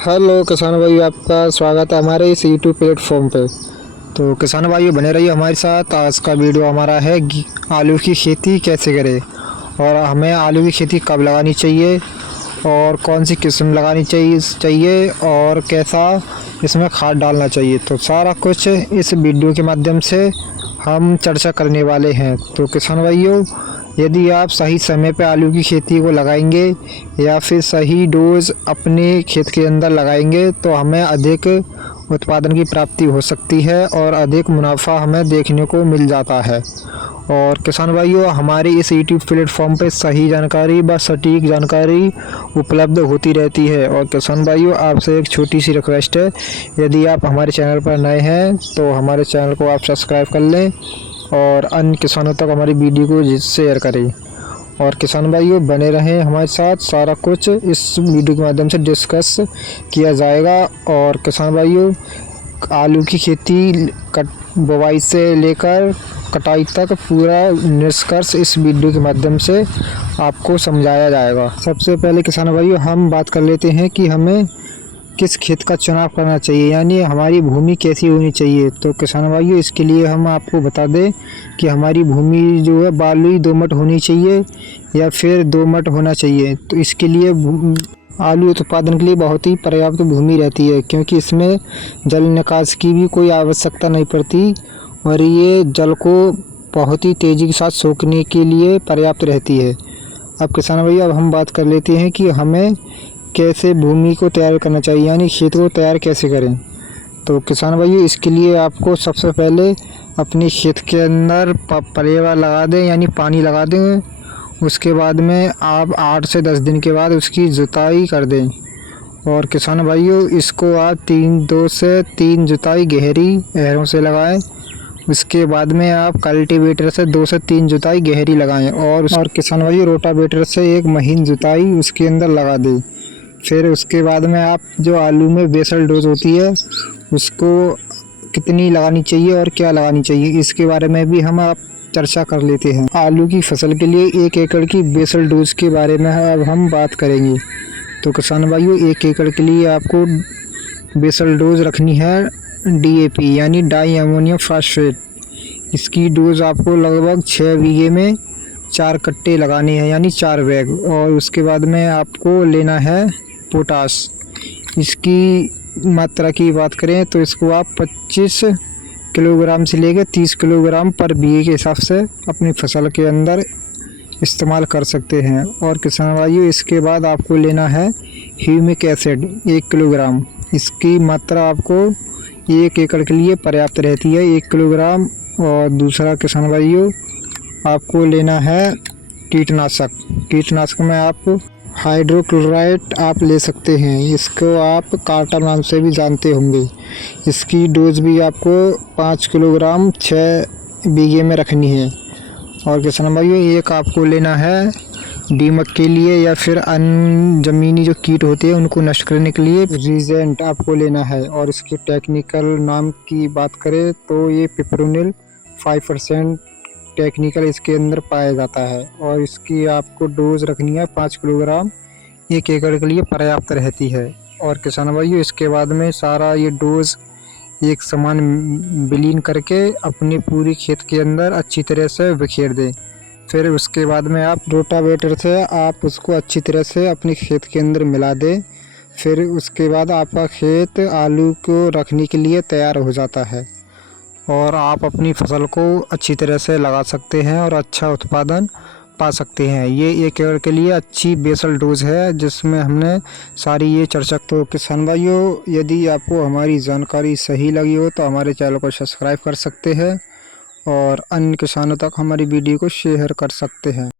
Hello किसान भाई, आपका स्वागत है हमारे इस यूट्यूब प्लेटफॉर्म पे। तो किसान भाइयों बने रहिए हमारे साथ। आज का वीडियो हमारा है आलू की खेती कैसे करें और हमें आलू की खेती कब लगानी चाहिए और कौन सी किस्म लगानी चाहिए और कैसा इसमें खाद डालना चाहिए। तो सारा कुछ इस वीडियो के माध्यम से हम चर्चा करने वाले हैं। तो किसान भाइयों, यदि आप सही समय पे आलू की खेती को लगाएंगे या फिर सही डोज अपने खेत के अंदर लगाएंगे तो हमें अधिक उत्पादन की प्राप्ति हो सकती है और अधिक मुनाफा हमें देखने को मिल जाता है। और किसान भाइयों, हमारी इस यूट्यूब प्लेटफॉर्म पे सही जानकारी व सटीक जानकारी उपलब्ध होती रहती है। और किसान भाइयों, आपसे एक छोटी सी रिक्वेस्ट है, यदि आप हमारे चैनल पर नए हैं तो हमारे चैनल को आप सब्सक्राइब कर लें और अन्य किसानों तक हमारी वीडियो को शेयर करें। और किसान भाइयों बने रहें हमारे साथ, सारा कुछ इस वीडियो के माध्यम से डिस्कस किया जाएगा। और किसान भाइयों, आलू की खेती बुवाई से लेकर कटाई तक पूरा निष्कर्ष इस वीडियो के माध्यम से आपको समझाया जाएगा। सबसे पहले किसान भाइयों हम बात कर लेते हैं कि हमें किस खेत का चुनाव करना चाहिए, यानी हमारी भूमि कैसी होनी चाहिए। तो किसान भाइयों, इसके लिए हम आपको बता दें कि हमारी भूमि जो है बालुई दोमट होनी चाहिए या फिर दोमट होना चाहिए। तो इसके लिए आलू उत्पादन के लिए बहुत ही पर्याप्त भूमि रहती है, क्योंकि इसमें जल निकास की भी कोई आवश्यकता नहीं पड़ती और ये जल को बहुत ही तेज़ी के साथ सोखने के लिए पर्याप्त रहती है। अब किसान भाई, अब हम बात कर लेते हैं कि हमें कैसे भूमि को तैयार करना चाहिए, यानी खेत को तैयार कैसे करें। तो किसान भाइयों, इसके लिए आपको सबसे पहले अपने खेत के अंदर पलेवा लगा दें, यानी पानी लगा दें। उसके बाद में आप 8 से 10 दिन के बाद उसकी जुताई कर दें। और किसान भाइयों, इसको आप 2 से 3 जुताई गहरी नहरों से लगाएं। उसके बाद में आप कल्टीवेटर से 2 से 3 जुताई गहरी लगाएं और किसान भाइयों, रोटावेटर से एक महीन जुताई उसके अंदर लगा दें। फिर उसके बाद में आप जो आलू में बेसल डोज होती है उसको कितनी लगानी चाहिए और क्या लगानी चाहिए, इसके बारे में भी हम आप चर्चा कर लेते हैं। आलू की फसल के लिए 1 एकड़ की बेसल डोज के बारे में अब हम बात करेंगे। तो किसान भाइयों, 1 एकड़ के लिए आपको बेसल डोज रखनी है DAP यानी डाई अमोनियम फास्फेट। इसकी डोज आपको लगभग 6 बीघे में 4 कट्टे लगाने हैं, यानी 4 बैग। और उसके बाद में आपको लेना है पोटास। इसकी मात्रा की बात करें तो इसको आप 25 किलोग्राम से लेकर 30 किलोग्राम पर बीघे के हिसाब से अपनी फसल के अंदर इस्तेमाल कर सकते हैं। और किसान भाइयों, इसके बाद आपको लेना है ह्यूमिक एसिड 1 किलोग्राम। इसकी मात्रा आपको 1 एकड़ के लिए पर्याप्त रहती है, 1 किलोग्राम। और दूसरा किसान भाइयों, आपको लेना है कीटनाशक में आप हाइड्रोक्लोराइड आप ले सकते हैं। इसको आप कार्टर नाम से भी जानते होंगे। इसकी डोज भी आपको 5 किलोग्राम 6 बीघे में रखनी है। और किसान भाइयों, एक आपको लेना है दीमक के लिए या फिर अन्य ज़मीनी जो कीट होते हैं उनको नष्ट करने के लिए रीजेंट आपको लेना है। और इसके टेक्निकल नाम की बात करें तो ये पिपरोनिल 5% टेक्निकल इसके अंदर पाया जाता है। और इसकी आपको डोज रखनी है 5 किलोग्राम 1 एकड़ के लिए पर्याप्त रहती है। और किसान भाइयों, इसके बाद में सारा ये डोज एक समान विलीन करके अपने पूरी खेत के अंदर अच्छी तरह से बिखेर दें। फिर उसके बाद में आप रोटावेटर से आप उसको अच्छी तरह से अपने खेत के अंदर मिला दें। फिर उसके बाद आपका खेत आलू को रखने के लिए तैयार हो जाता है और आप अपनी फसल को अच्छी तरह से लगा सकते हैं और अच्छा उत्पादन पा सकते हैं। ये 1 एकड़ के लिए अच्छी बेसल डोज है जिसमें हमने सारी ये चर्चा। तो किसान भाइयों, यदि आपको हमारी जानकारी सही लगी हो तो हमारे चैनल को सब्सक्राइब कर सकते हैं और अन्य किसानों तक हमारी वीडियो को शेयर कर सकते हैं।